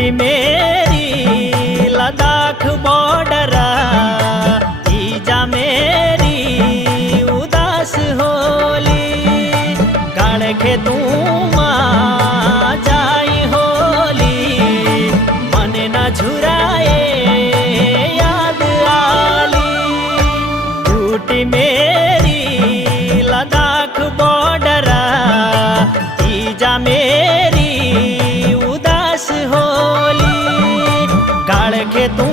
टूटी मेरी लद्दाख बॉर्डर, ईजा मेरी उदास होली। गाड़खे तू जाई होली, मन न झुराए याद आली। टूटी मेरी लद्दाख बॉर्डर, ईजा मेरी उदास होली। गाड़ के तू